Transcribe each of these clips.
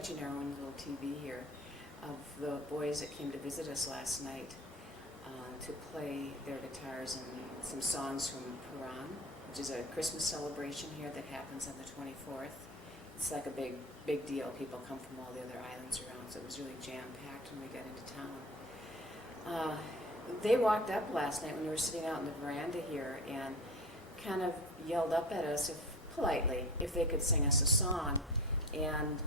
watching our own little TV here of the boys that came to visit us last night to play their guitars and some songs from Puran, which is a Christmas celebration here that happens on the 24th. It's like a big deal. People come from all the other islands around, so it was really jam-packed when we got into town. They walked up last night when we were sitting out in the veranda here and kind of yelled up at us, politely, if they could sing us a song. And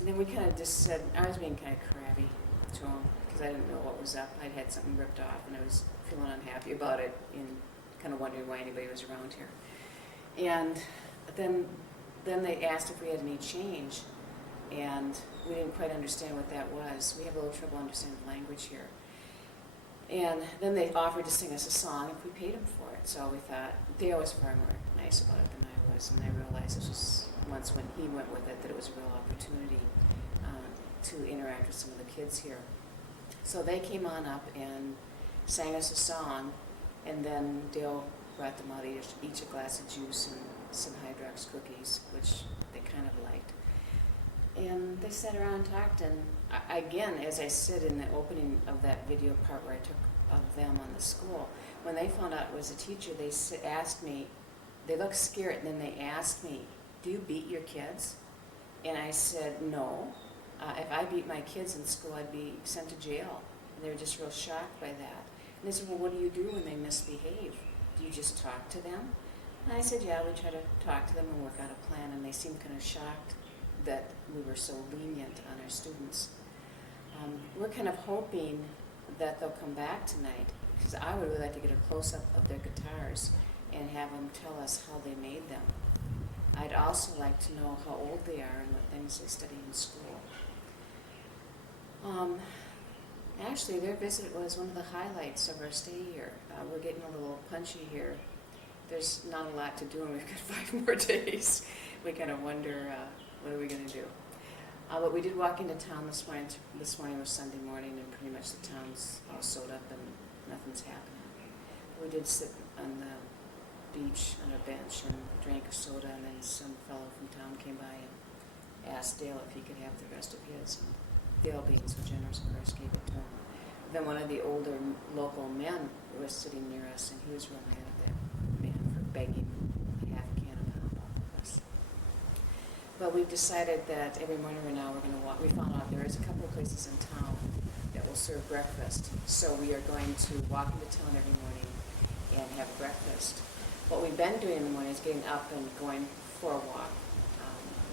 then we kind of just said, I was being kind of crabby to them because I didn't know what was up. I'd had something ripped off and I was feeling unhappy about it and kind of wondering why anybody was around here. And then they asked if we had any change, and we didn't quite understand what that was. We have a little trouble understanding the language here. And then they offered to sing us a song if we paid them for it. So we thought, Dale was far more nice about it than I was, and I realized this was once when he went with it that it was a real opportunity to interact with some of the kids here. So they came on up and sang us a song, and then Dale brought them out each a glass of juice and some Hydrox cookies, which they kind of liked. And they sat around and talked, and again, as I said in the opening of that video part where I took of them on the school, when they found out it was a teacher, they asked me, they looked scared, and then they asked me, do you beat your kids? And I said, no. If I beat my kids in school, I'd be sent to jail. And they were just real shocked by that. And they said, well, what do you do when they misbehave? Do you just talk to them? And I said, yeah, we try to talk to them and work out a plan, and they seemed kind of shocked that we were so lenient on our students. We're kind of hoping that they'll come back tonight, because I would really like to get a close-up of their guitars and have them tell us how they made them. I'd also like to know how old they are and what things they study in school. Actually, their visit was one of the highlights of our stay here. We're getting a little punchy here. There's not a lot to do, and we've got 5 more days. We kind of wonder, what are we going to do? But we did walk into town this morning. This morning was Sunday morning, and pretty much the town's all sewed up and nothing's happening. We did sit on the beach on a bench and drank a soda, and then some fellow from town came by and asked Dale if he could have the rest of his. And Dale, being so generous, of course, gave it to him. Then one of the older local men was sitting near us, and he was real mad at that man for begging a half can of pop off of us. But we've decided that every morning now we're going to walk. We found out there is a couple of places in town that will serve breakfast. So we are going to walk into town every morning and have breakfast. What we've been doing in the morning is getting up and going for a walk.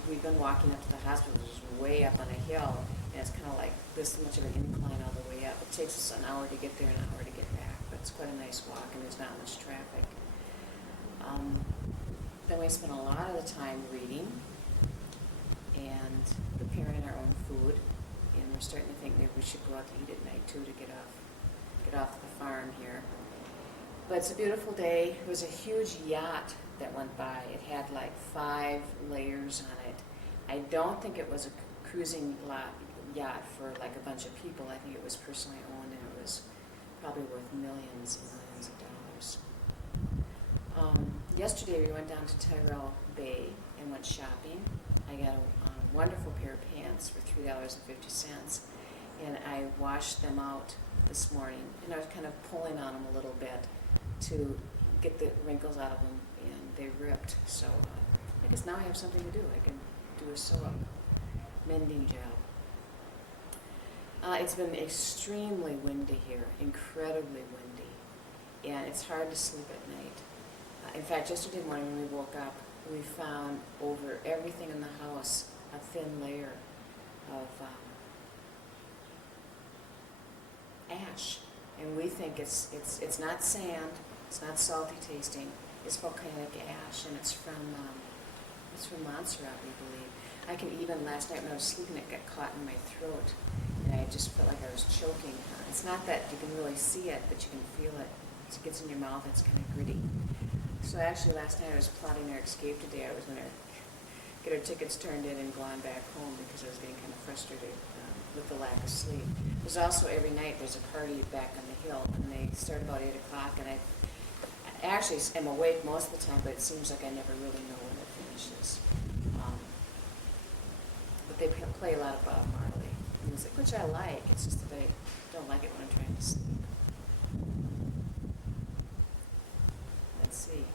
We've been walking up to the hospital, which is way up on a hill, and it's kind of like this much of an incline all the way up. It takes us an hour to get there and an hour to get back, but it's quite a nice walk, and there's not much traffic. Then we spend a lot of the time reading and preparing our own food, and we're starting to think maybe we should go out to eat at night too, to get off the farm here. But it's a beautiful day. It was a huge yacht that went by. It had like 5 layers on it. I don't think it was a cruising yacht for like a bunch of people. I think it was personally owned, and it was probably worth millions and millions of dollars. Yesterday we went down to Tyrrell Bay and went shopping. I got a wonderful pair of pants for $3.50, and I washed them out this morning, and I was kind of pulling on them a little bit to get the wrinkles out of them, and they ripped. So I guess now I have something to do. I can do a sew-up mending job. It's been extremely windy here, incredibly windy, and it's hard to sleep at night. In fact, yesterday morning when we woke up, we found over everything in the house a thin layer of ash, and we think it's not sand, it's not salty tasting, it's volcanic ash, and it's from Montserrat, we believe. I can even, last night when I was sleeping, it got caught in my throat, and I just felt like I was choking. It's not that you can really see it, but you can feel it. As it gets in your mouth, it's kind of gritty. So actually last night I was plotting our escape today. I was going to get our tickets turned in and go on back home because I was getting kind of frustrated with the lack of sleep. There's also every night there's a party back on the hill, and they start about 8 o'clock, and I actually am awake most of the time, but it seems like I never really know when it finishes. But they play a lot of Bob Marley music, which I like. It's just that I don't like it when I'm trying to sleep. Let's see.